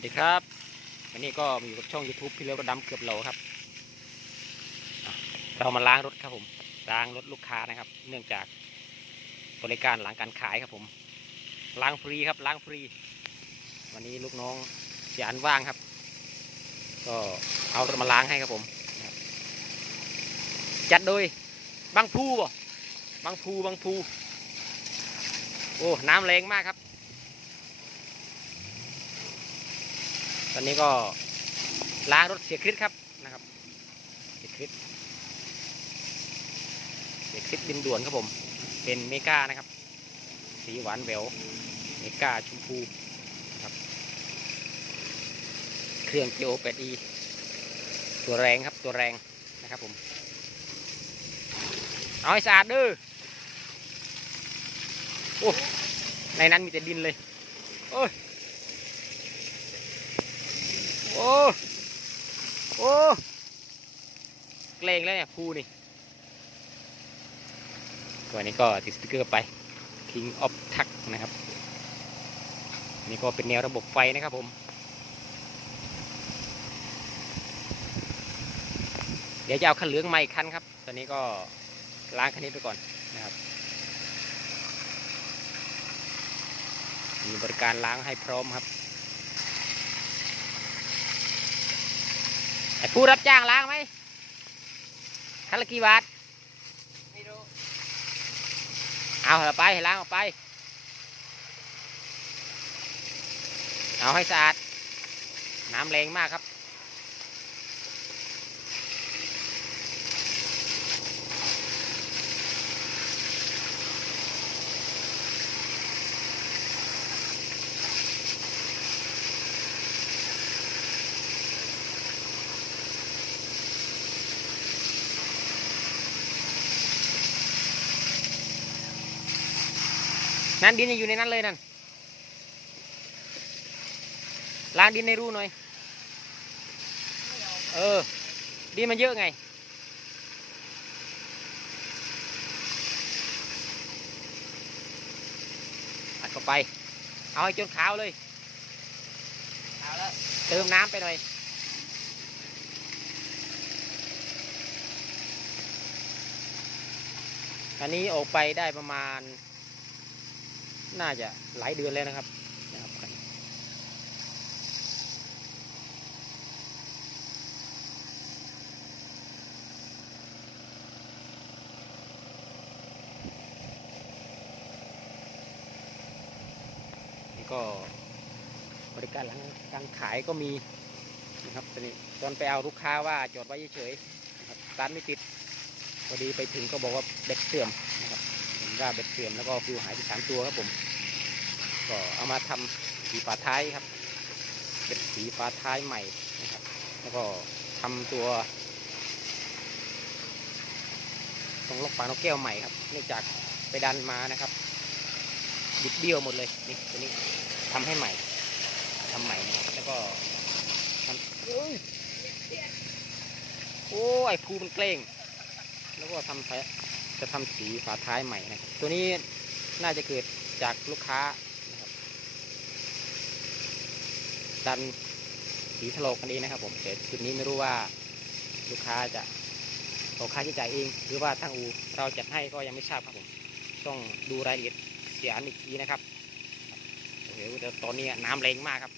วัสดีครับ วันนี้ก็มาอยู่กับช่อง YouTube พี่เลี้ยวรถดำเกือบโลครับ เรามาล้างรถครับผม ล้างรถลูกค้านะครับ เนื่องจากบริการหลังการขายครับผม ล้างฟรีครับ ล้างฟรี วันนี้ลูกน้องเสียอันว่างครับ ก็เอารถมาล้างให้ครับผม จัดโดยบางพูบ่บางพูบางพู โอ้ น้ำแรงมากครับ อนนี้ก็ล้างรถเสียคริสครับนะครับ เสียคริสเสียคริสดินด่วนครับผม เป็นเมก้านะครับ สีหวานแหววเมก้าชมพูครับ เครื่อง GO 8 E ตัวแรงครับตัวแรงนะครับผม เอาให้สะอาดด้อโอ้ในนั้นมีแต่ดินเลย โอ้ย โอ้ โอ้เกรงแล้วเนี่ยภูนี่ตัวนี้ก็ติดสติกเกอร์ไป King of Tuck นะครับ นี่ก็เป็นแนวระบบไฟนะครับผม เดี๋ยวจะเอาคันเหลืองใหม่คันครับ ตอนนี้ก็ล้างคันนี้ไปก่อนนะครับ มีบริการล้างให้พร้อมครับ ไอ้ ผู้รับจ้างล้างไหมคันละกี่บาท ไม่รู้ เอาเอาไปล้างออกไป เอาให้สะอาด น้ำแรงมากครับ นั่นดินยังอยู่ในนั้นเลยนั่นล้างดินในรูหน่อย เออ ดินมันเยอะไง อัดเข้าไป เอาให้จนขาวเลยเอาแล้วเติมน้ำไปหน่อยอันนี้ออกไปได้ประมาณ น่าจะหลายเดือนแล้วนะครับนะครับนี่ก็บริการหลังการขายก็มีนะครับตอนนี้ตอนไปเอาลูกค้าว่าจอดไว้เฉยๆนะครับร้านไม่ติดพอดีไปถึงก็บอกว่าเบ็ดเสื่อม นะครับเห็นว่าเบ็ดเสื่อมแล้วก็ฟิวหายไปสามตัวครับผม ก็เอามาทำสีฝาท้ายครับ เป็นสีฝาท้ายใหม่นะครับ แล้วก็ทำตัวตรงล็อกฝานกแก้วใหม่ครับ เนื่องจากไปดันมานะครับบิดเบี้ยวหมดเลยนี่ตัวนี้ทำให้ใหม่ทำใหม่นะครับแล้วก็ทำโอ้ยไอ้ภูมันเกล้งแล้วก็ทำแท้ จะทำสีฝาท้ายใหม่นะครับ ตัวนี้น่าจะเกิดจากลูกค้าดันสีถลกกันเองนะครับ ผมแต่จุดนี้ไม่รู้ว่าลูกค้าจะออกค่าใช้จ่ายเอง หรือว่าทางอูเราจัดให้ก็ยังไม่ทราบครับผม ต้องดูรายละเอียดเสียอีกทีนะครับโอ้โหแต่ตอนนี้น้ำแรงมากครับ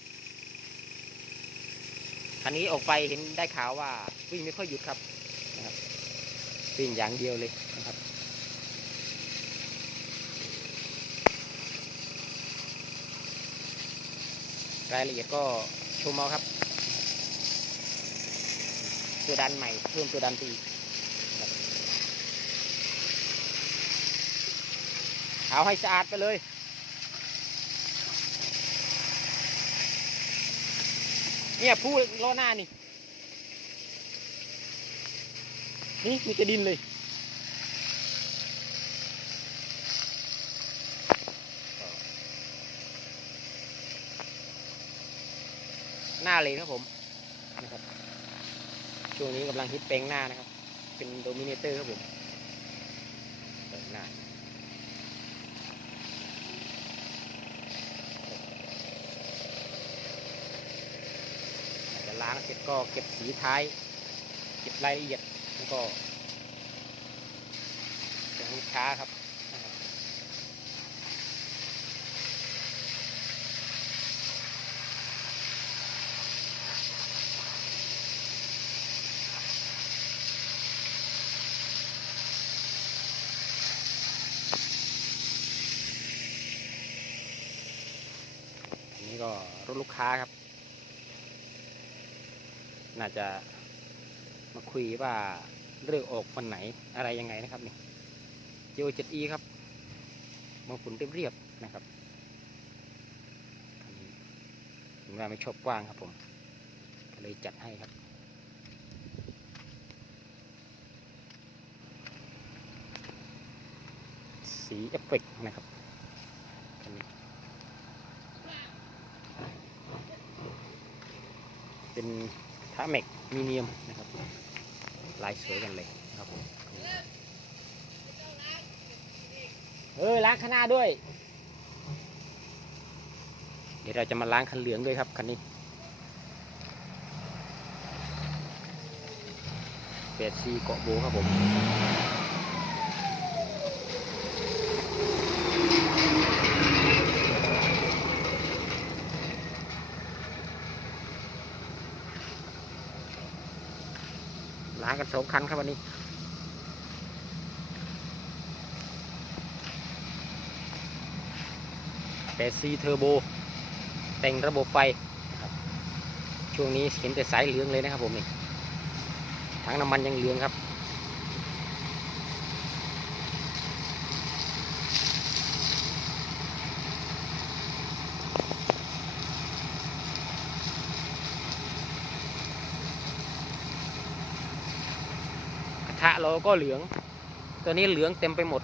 คันนี้ออกไปเห็นได้ข่าวว่าวิ่งไม่ค่อยหยุดครับนะครับวิ่งอย่างเดียวเลยนะครับ รายละเอียดก็ชมเอาครับ ตัวดันใหม่ เพิ่มตัวดันไปอีเอาให้สะอาดไปเลยเนี่ยพูดล้อหน้านี่ นี่มีแต่ดินเลย หน้าเลยครับผมนะครับช่วงนี้กำลังฮิตแปลงหน้านะครับ เป็นโดมิเนเตอร์ครับผมเปิดหน้าจะล้างเสร็จก็เก็บสีท้าย เก็บรายละเอียดแล้วก็ส่งลูกค้าครับ นะครับอันนี้ก็รถลูกค้าครับ น่าจะมาคุยว่าเลือกออกวันไหนอะไรยังไงนะครับนี่เจโอเจ็ดอีครับบางฝุ่นเรียบๆนะครับผมว่าไม่ชอบกว้างครับผมก็เลยจัดให้ครับ สีเอฟเฟกต์นะครับคันนี้ เป็นท้าเมกมีเนียมนะครับลายสวยกันเลยครับผมเออล้างข้างหน้าด้วย เดี๋ยวเราจะมาล้างคันเหลืองด้วยครับคันนี้เปียซีเกาะโบครับผม ล้างกัน สองคันครับวันนี้แต่ซีเทอร์โบแต่งระบบไฟช่วงนี้เห็นแต่สายเหลืองเลยนะครับผมนี่ถังน้ำมันยังเหลืองครับ กระทะ เราก็เหลือง ตัวนี้เหลืองเต็มไปหมด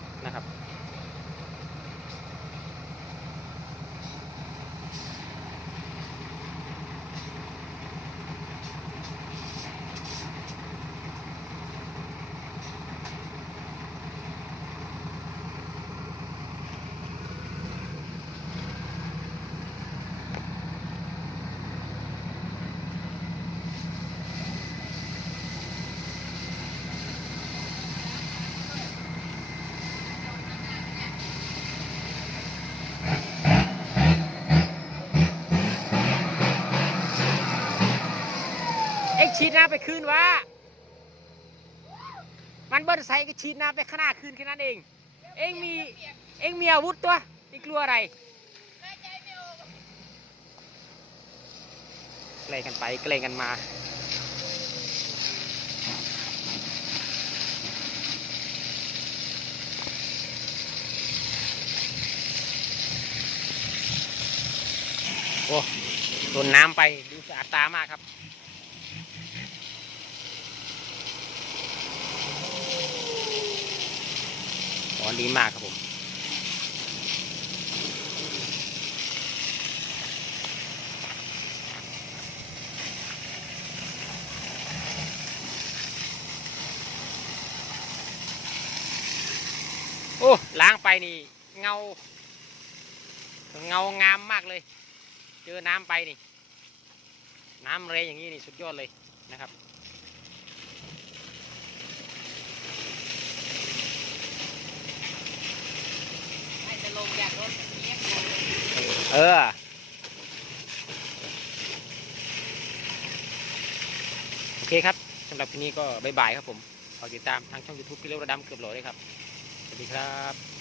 ฉีดน้ำไปคืนวะมันเบิ้ลใส่ก็ฉีดน้ำไปข้างหน้าคืนแค่นั้นเอง เอ็งมีเอ็งมีอาวุธตัวเอ็งกลัวอะไรเกลงกันไปเกลงกันมาโอ้โดนน้ำไปดูสะอาดตามากครับ อดีมากครับผม โอ้ล้างไปนี่ เงา เงางามมากเลย เจอน้ำไปนี่ น้ำเรยอย่างนี้นี่สุดยอดเลยนะครับ ให้จะลงจากรถ เออโอเคครับสำหรับทีนี้ก็บายบายครับผมขอติดตามทางช่อง YouTube พี่เล็วระดำเกือบโหลด้วยครับ สวัสดีครับ